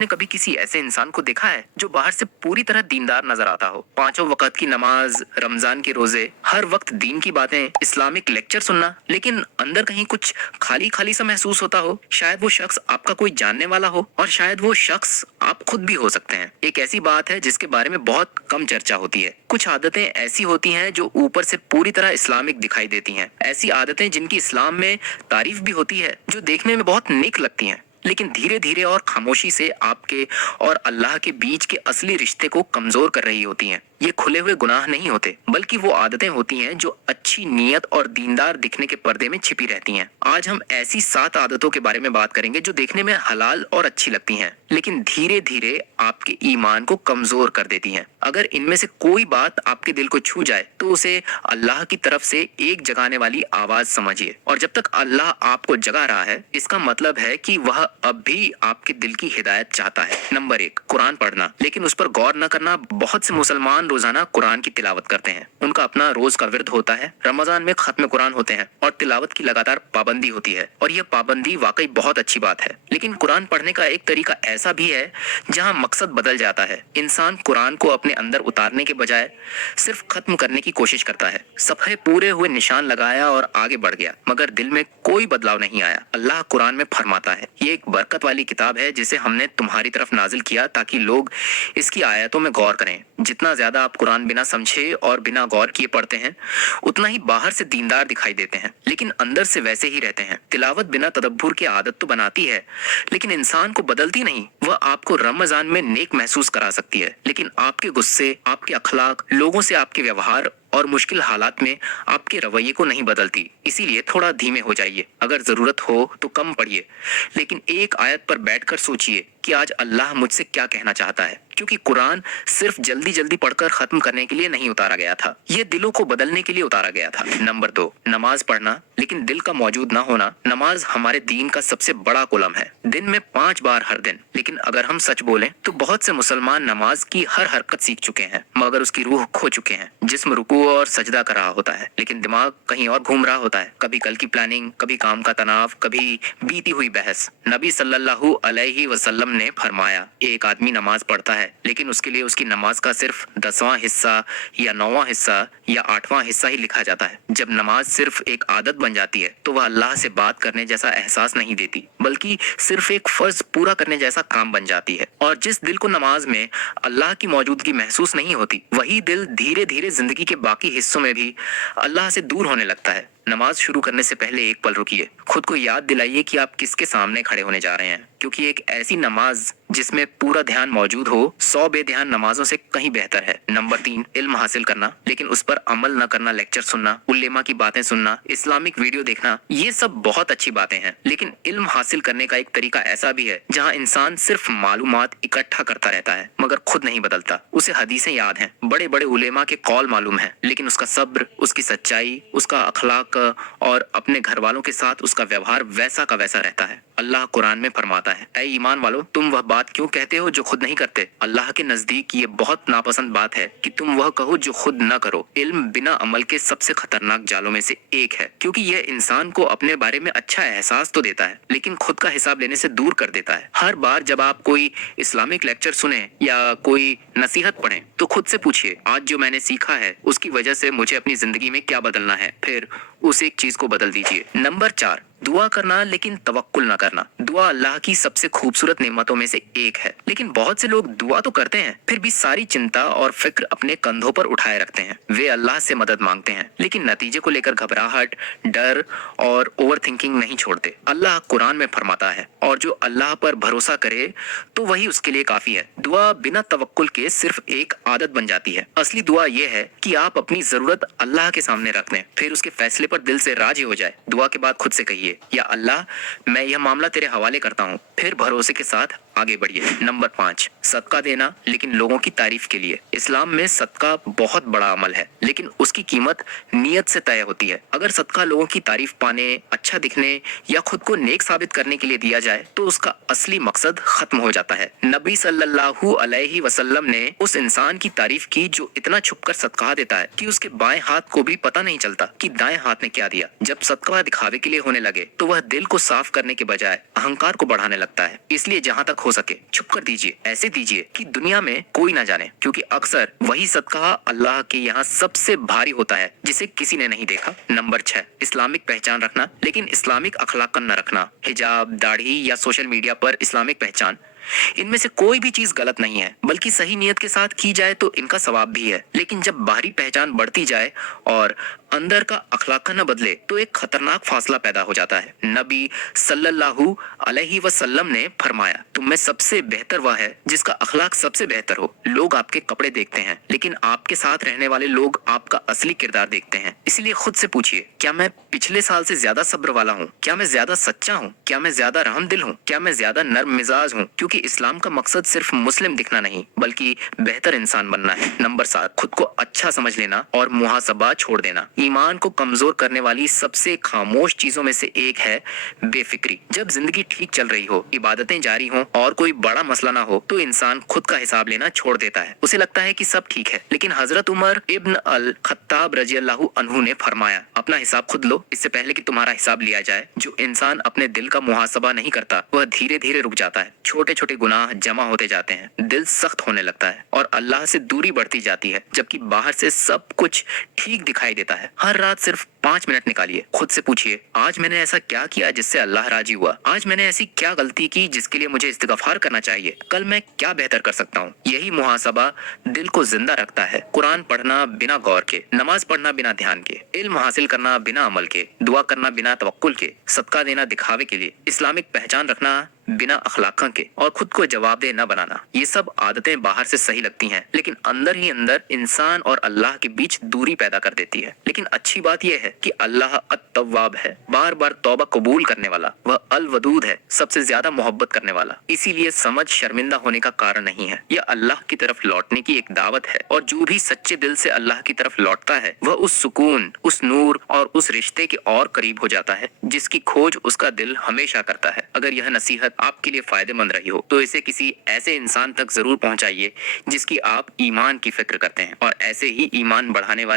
ने कभी किसी ऐसे इंसान को देखा है जो बाहर से पूरी तरह दीनदार नजर आता हो? पांचों वक्त की नमाज, रमजान के रोजे, हर वक्त दीन की बातें, इस्लामिक लेक्चर सुनना, लेकिन अंदर कहीं कुछ खाली खाली सा महसूस होता हो। शायद वो शख्स आपका कोई जानने वाला हो, और शायद वो शख्स आप खुद भी हो सकते हैं। एक ऐसी बात है जिसके बारे में बहुत कम चर्चा होती है। कुछ आदतें ऐसी होती हैं जो ऊपर से पूरी तरह इस्लामिक दिखाई देती हैं। ऐसी आदतें जिनकी इस्लाम में तारीफ भी होती है, जो देखने में बहुत नेक लगती हैं, लेकिन धीरे धीरे और खामोशी से आपके और अल्लाह के बीच के असली रिश्ते को कमजोर कर रही होती हैं। ये खुले हुए गुनाह नहीं होते, बल्कि वो आदतें होती हैं जो अच्छी नीयत और दीनदार दिखने के पर्दे में छिपी रहती हैं। आज हम ऐसी 7 आदतों के बारे में बात करेंगे जो देखने में हलाल और अच्छी लगती हैं, लेकिन धीरे धीरे आपके ईमान को कमजोर कर देती हैं। अगर इनमें से कोई बात आपके दिल को छू जाए तो उसे अल्लाह की तरफ से एक जगाने वाली आवाज समझिए, और जब तक अल्लाह आपको जगा रहा है, इसका मतलब है कि वह अब भी आपके दिल की हिदायत चाहता है। नंबर 1, कुरान पढ़ना, लेकिन उस पर गौर न करना। बहुत से मुसलमान रोजाना कुरान की तिलावत करते हैं। उनका अपना रोज का विर्द होता है। रमजान में खत्म कुरान होते हैं और तिलावत की लगातार पाबंदी होती है, और यह पाबंदी वाकई बहुत अच्छी बात है। लेकिन कुरान पढ़ने का एक तरीका ऐसा भी है जहां मकसद बदल जाता है। इंसान कुरान को अपने अंदर उतारने के बजाय सिर्फ खत्म करने की कोशिश करता है। सफ़े पूरे हुए निशान लगाया और आगे बढ़ गया, मगर दिल में कोई बदलाव नहीं आया। अल्लाह कुरान में फरमाता है, ये एक बरकत वाली किताब है जिसे हमने तुम्हारी तरफ नाजिल किया ताकि लोग इसकी आयतों में गौर करें। जितना ज्यादा आप कुरान बिना समझे और बिना गौर किए पढ़ते हैं, उतना ही बाहर से दीनदार दिखाई देते हैं, लेकिन अंदर से वैसे ही रहते हैं। तिलावत बिना तदब्बुर की आदत तो बनाती है, लेकिन इंसान को बदलती नहीं। वह आपको रमजान में नेक महसूस करा सकती है, लेकिन आपके गुस्से, आपके अखलाक, लोगों से आपके व्यवहार और मुश्किल हालात में आपके रवैये को नहीं बदलती। इसीलिए थोड़ा धीमे हो जाइए। अगर जरूरत हो तो कम पढ़िए, लेकिन एक आयत पर बैठकर सोचिए कि आज अल्लाह मुझसे क्या कहना चाहता है, क्योंकि कुरान सिर्फ जल्दी जल्दी पढ़कर खत्म करने के लिए नहीं उतारा गया था, ये दिलों को बदलने के लिए उतारा गया था। नंबर 2, नमाज पढ़ना लेकिन दिल का मौजूद ना होना। नमाज हमारे दीन का सबसे बड़ा कुलम है, दिन में 5 बार हर दिन। लेकिन अगर हम सच बोलें तो बहुत से मुसलमान नमाज की हर हरकत सीख चुके हैं, मगर उसकी रूह खो चुके हैं। जिस्म रुकू और सजदा कर रहा होता है, लेकिन दिमाग कहीं और घूम रहा होता है। कभी कल की प्लानिंग, कभी काम का तनाव, कभी बीती हुई बहस। नबी सल्लल्लाहु अलैहि वसल्लम ने फरमाया, एक आदमी नमाज पढ़ता है, लेकिन उसके लिए उसकी नमाज का सिर्फ 10वां हिस्सा या 9वां हिस्सा या 8वां हिस्सा ही लिखा जाता है। जब नमाज सिर्फ एक आदत बन जाती है तो वह अल्लाह से बात करने जैसा एहसास नहीं देती, बल्कि सिर्फ एक फर्ज पूरा करने जैसा काम बन जाती है। और जिस दिल को नमाज में अल्लाह की मौजूदगी महसूस नहीं होती, वही दिल धीरे धीरे जिंदगी के बाकी हिस्सों में भी अल्लाह से दूर होने लगता है। नमाज शुरू करने से पहले एक पल रुकिए, खुद को याद दिलाइए कि आप किसके सामने खड़े होने जा रहे हैं, क्योंकि एक ऐसी नमाज जिसमें पूरा ध्यान मौजूद हो 100 बेध्यान नमाजों से कहीं बेहतर है। नंबर 3, इल्म हासिल करना लेकिन उस पर अमल न करना। लेक्चर सुनना, उलेमा की बातें सुनना, इस्लामिक वीडियो देखना, ये सब बहुत अच्छी बातें हैं, लेकिन इल्म हासिल करने का एक तरीका ऐसा भी है जहाँ इंसान सिर्फ मालूमात इकट्ठा करता रहता है मगर खुद नहीं बदलता। उसे हदीसें याद हैं, बड़े बड़े उलेमा के कौल मालूम है, लेकिन उसका सब्र, उसकी सच्चाई, उसका अखलाक और अपने घर वालों के साथ उसका व्यवहार वैसा का वैसा रहता है। अल्लाह कुरान में फरमाता है, ऐ ईमान वालों, तुम वह बात क्यों कहते हो जो खुद नहीं करते? अल्लाह के नजदीक ये बहुत नापसंद बात है कि तुम वह कहो जो खुद न करो। इल्म बिना अमल के सबसे खतरनाक जालों में से एक है, क्योंकि यह इंसान को अपने बारे में अच्छा एहसास तो देता है, लेकिन खुद का हिसाब लेने से दूर कर देता है। हर बार जब आप कोई इस्लामिक लेक्चर सुने या कोई नसीहत पढ़ें तो खुद से पूछिए, आज जो मैंने सीखा है उसकी वजह से मुझे अपनी जिंदगी में क्या बदलना है, फिर उस एक चीज को बदल दीजिए। नंबर 4, दुआ करना लेकिन तवक्कुल न करना। दुआ अल्लाह की सबसे खूबसूरत नेमतों में से एक है, लेकिन बहुत से लोग दुआ तो करते हैं, फिर भी सारी चिंता और फिक्र अपने कंधों पर उठाए रखते हैं। वे अल्लाह से मदद मांगते हैं, लेकिन नतीजे को लेकर घबराहट, डर और ओवर थिंकिंग नहीं छोड़ते। अल्लाह कुरान में फरमाता है, और जो अल्लाह पर भरोसा करे तो वही उसके लिए काफी है। दुआ बिना तवक्कुल के सिर्फ एक आदत बन जाती है। असली दुआ यह है कि आप अपनी जरूरत अल्लाह के सामने रख दें, फिर उसके फैसले पर दिल से राजी हो जाए। दुआ के बाद खुद से कहिए, या अल्लाह, मैं यह मामला तेरे हवाले करता हूँ, फिर भरोसे के साथ आगे बढ़िए। नंबर 5, सदका देना लेकिन लोगों की तारीफ के लिए। इस्लाम में सदका बहुत बड़ा अमल है, लेकिन उसकी कीमत नियत से तय होती है। अगर सदका लोगों की तारीफ पाने, अच्छा दिखने या खुद को नेक साबित करने के लिए दिया जाए तो उसका असली मकसद खत्म हो जाता है। नबी सल्लल्लाहु अलैहि वसल्लम ने उस इंसान की तारीफ की जो इतना छुपकर सदका देता है कि उसके बाएं हाथ को भी पता नहीं चलता कि दाएं हाथ ने क्या दिया। जब सदका दिखावे के लिए होने लगे तो वह दिल को साफ करने के बजाय अहंकार को बढ़ाने लगता है। इसलिए जहाँ तक हो सके छुप कर दीजिए, ऐसे दीजिए कि दुनिया में कोई ना जाने, क्योंकि अक्सर वही सदका अल्लाह के यहाँ सबसे भारी होता है जिसे किसी ने नहीं देखा। नंबर 6, इस्लामिक पहचान रखना लेकिन इस्लामिक अखलाक न रखना। हिजाब, दाढ़ी या सोशल मीडिया पर इस्लामिक पहचान, इनमें से कोई भी चीज गलत नहीं है, बल्कि सही नियत के साथ की जाए तो इनका सवाब भी है। लेकिन जब बाहरी पहचान बढ़ती जाए और अंदर का अखलाक न बदले तो एक खतरनाक फासला पैदा हो जाता है। नबी सल्लल्लाहु अलैहि वसल्लम ने फरमाया, तुम में सबसे बेहतर वह है जिसका अखलाक सबसे बेहतर हो। लोग आपके कपड़े देखते हैं लेकिन आपके साथ रहने वाले लोग आपका असली किरदार देखते हैं। इसलिए खुद से पूछिए, क्या मैं पिछले साल से ज्यादा सब्र वाला हूँ? क्या मैं ज्यादा सच्चा हूँ? क्या मैं ज्यादा रहमदिल हूँ? क्या मैं ज्यादा नर्म मिजाज हूँ? क्योंकि इस्लाम का मकसद सिर्फ मुस्लिम दिखना नहीं बल्कि बेहतर इंसान बनना है। नंबर 7, खुद को अच्छा समझ लेना और मुहासबा छोड़ देना। ईमान को कमजोर करने वाली सबसे खामोश चीजों में से एक है बेफिक्री। जब जिंदगी ठीक चल रही हो, इबादतें जारी हों और कोई बड़ा मसला ना हो तो इंसान खुद का हिसाब लेना छोड़ देता है। उसे लगता है कि सब ठीक है। लेकिन हजरत उमर इब्न अल खत्ताब रजी अल्लाहु अन्हु ने फरमाया, अपना हिसाब खुद लो इससे पहले कि तुम्हारा हिसाब लिया जाए। जो इंसान अपने दिल का मुहासबा नहीं करता वह धीरे धीरे रुक जाता है। छोटे छोटे गुनाह जमा होते जाते हैं, दिल सख्त होने लगता है और अल्लाह से दूरी बढ़ती जाती है, जबकि बाहर से सब कुछ ठीक दिखाई देता है। हर रात सिर्फ 5 मिनट निकालिए, खुद से पूछिए, आज मैंने ऐसा क्या किया जिससे अल्लाह राजी हुआ? आज मैंने ऐसी क्या गलती की जिसके लिए मुझे इस्तिगफार करना चाहिए? कल मैं क्या बेहतर कर सकता हूँ? यही मुहासबा दिल को जिंदा रखता है। कुरान पढ़ना बिना गौर के, नमाज पढ़ना बिना ध्यान के, इल्म हासिल करना बिना अमल के, दुआ करना बिना तवक्कुल के, सदका देना दिखावे के लिए, इस्लामिक पहचान रखना बिना अखलाक के और खुद को जवाबदेह न बनाना, ये सब आदतें बाहर से सही लगती हैं लेकिन अंदर ही अंदर इंसान और अल्लाह के बीच दूरी पैदा कर देती है। लेकिन अच्छी बात यह है कि अल्लाह अत-तव्वाब है, बार बार तौबा कबूल करने वाला। वह अल-वदूद है, सबसे ज्यादा मोहब्बत करने वाला। इसीलिए समझ शर्मिंदा होने का कारण नहीं है, यह अल्लाह की तरफ लौटने की एक दावत है। और जो भी सच्चे दिल से अल्लाह की तरफ लौटता है वह उस सुकून, उस नूर और उस रिश्ते के और करीब हो जाता है जिसकी खोज उसका दिल हमेशा करता है। अगर यह नसीहत आपके लिए फायदेमंद रही हो तो इसे किसी ऐसे इंसान तक जरूर पहुंचाइए जिसकी आप ईमान की फिक्र करते हैं और ऐसे ही ईमान बढ़ाने वाले